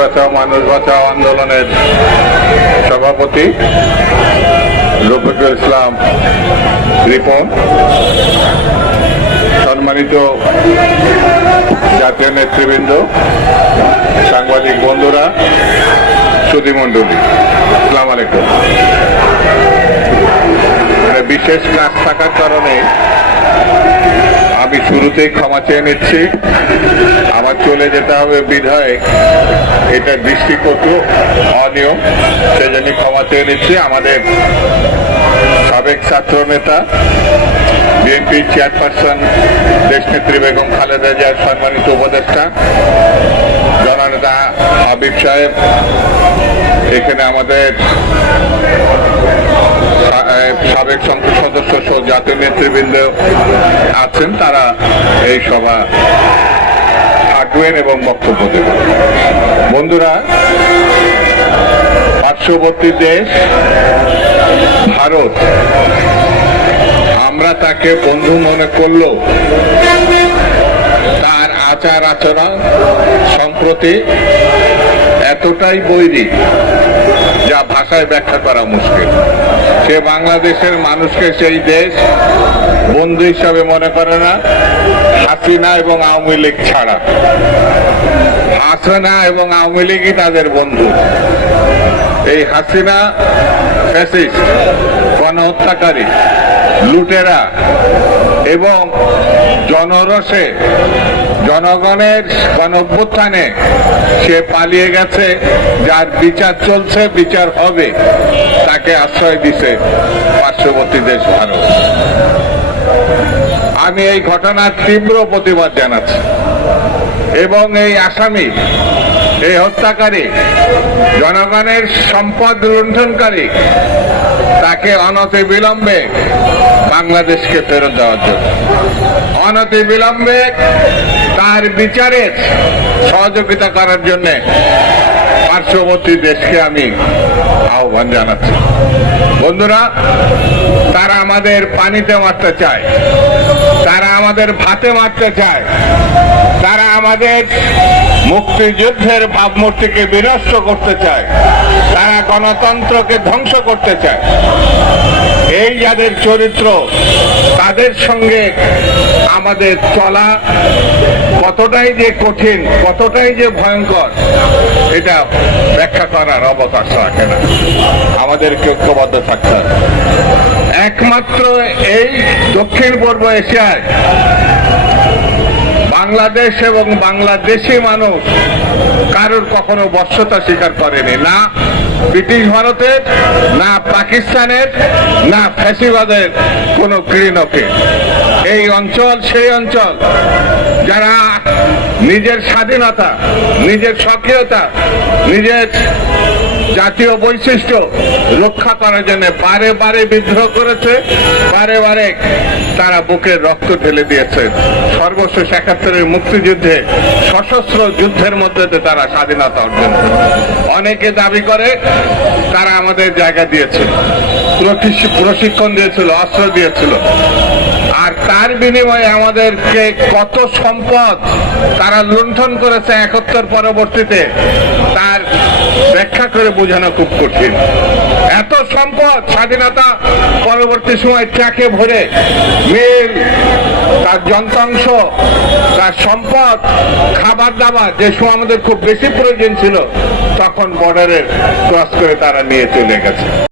বাঁচাও মানুষ বাঁচাও আন্দোলনের সভাপতি রফিকুল ইসলাম রিপন। সম্মানিত জাতীয় নেতৃবৃন্দ, সাংবাদিক বন্ধুরা শ্রুতিমণ্ডলী আসসালামু আলাইকুম। বিশেষ কাজ থাকার কারণে আমি শুরুতেই ক্ষমা চেয়ে নিচ্ছি। আমার চলে যেতে হবে বিধায়। এটা দৃষ্টিকটু অনিয়ম সেই জন্য ক্ষমা চেয়ে নিচ্ছি। আমাদের সাবেক ছাত্র নেতা, বিএনপি চেয়ারপারসন দেশনেত্রী বেগম খালেদা জিয়ার সম্মানিত উপদেষ্টা জননেতা হাবিব সাহেব এখানে আমাদের সাবেক সংসদ সদস্য সহ জাতীয় নেতৃবৃন্দ আছেন, তারা এই সভা থাকবেন এবং বক্তব্য দেবেন। বন্ধুরা, পার্শ্ববর্তী দেশ, ভারত, আমরা তাকে বন্ধু মনে করলেও তার আচার আচরণ সম্প্রতি এতটাই বৈরী যা ভাষায় ব্যাখ্যা করা মুশকিল। সে বাংলাদেশের মানুষকে সেই দেশ বন্ধু হিসাবে মনে করে না, হাসিনা এবং আওয়ামী লীগ ছাড়া। হাসিনা এবং আওয়ামী লীগই তাদের বন্ধু। এই হাসিনা ফ্যাসিস্ট, গণহত্যাকারী, লুটেরা এবং জনরসে, জনগণের গণভ্যুত্থানে সে পালিয়ে গেছে, যার বিচার চলছে, বিচার হবে, তাকে আশ্রয় দিছে পার্শ্ববর্তী দেশ ভারত। আমি এই ঘটনার তীব্র প্রতিবাদ জানাচ্ছি। এবং এই আসামি, এই হত্যাকারী, জনগণের সম্পদ লুণ্ঠনকারী, তাকে অনতি বিলম্বে বাংলাদেশকে ফেরত দেওয়ার জন্য। অনতি বিলম্বে তার বিচারের সহযোগিতা করার জন্য পার্শ্ববর্তী দেশকে আমি আহ্বান জানাচ্ছি। বন্ধুরা, তারা আমাদের পানিতে মারতে চায়। আমাদের ভাতে মারতে চায়। তারা আমাদের মুক্তিযুদ্ধের ভাবমূর্তিকে বিনষ্ট করতে চায়। তারা গণতন্ত্রকে ধ্বংস করতে চায়। এই যাদের চরিত্র, তাদের সঙ্গে আমাদের চলা কতটাই যে কঠিন, কতটাই যে ভয়ঙ্কর, এটা ব্যাখ্যা করার অবকাশ রাখে না। আমাদেরকে ঐক্যবদ্ধ থাকতে হবে। একমাত্র এই দক্ষিণ পূর্ব এশিয়ায় বাংলাদেশ এবং বাংলাদেশি মানুষ কারোর কখনো বর্ষতা স্বীকার করেনি। না ব্রিটিশ ভারতের, না পাকিস্তানের, না ফ্যাসিবাদের কোনো কৃণকে। এই অঞ্চল, সেই অঞ্চল যারা নিজের স্বাধীনতা, নিজের সক্রিয়তা নিজের জাতীয় বৈশিষ্ট্য রক্ষা করার জন্য বারে বারে বিদ্রোহ করেছে, বারে বারে তারা বুকের রক্ত ঢেলে দিয়েছে। সর্বশেষ একাত্তরের মুক্তিযুদ্ধে সশস্ত্র যুদ্ধের মধ্যে তারা স্বাধীনতা অর্জন অনেকে দাবি করে তারা আমাদের জায়গা দিয়েছিল প্রশিক্ষ- প্রশিক্ষণ দিয়েছিল, অস্ত্র দিয়েছিল। আর তার বিনিময়ে আমাদেরকে কত সম্পদ তারা লুণ্ঠন করেছে একাত্তর পরবর্তীতে ব্যাখ্যা করে বোঝানো খুব কঠিন। এত সম্পদ স্বাধীনতা পরবর্তী সময় ট্রাকে ভরে মিল, তার যন্ত্রাংশ, তার সম্পদ, খাবার দাবার, যে সময় আমাদের খুব বেশি প্রয়োজন ছিল, তখন বর্ডারের ক্রস করে তারা নিয়ে চলে গেছে।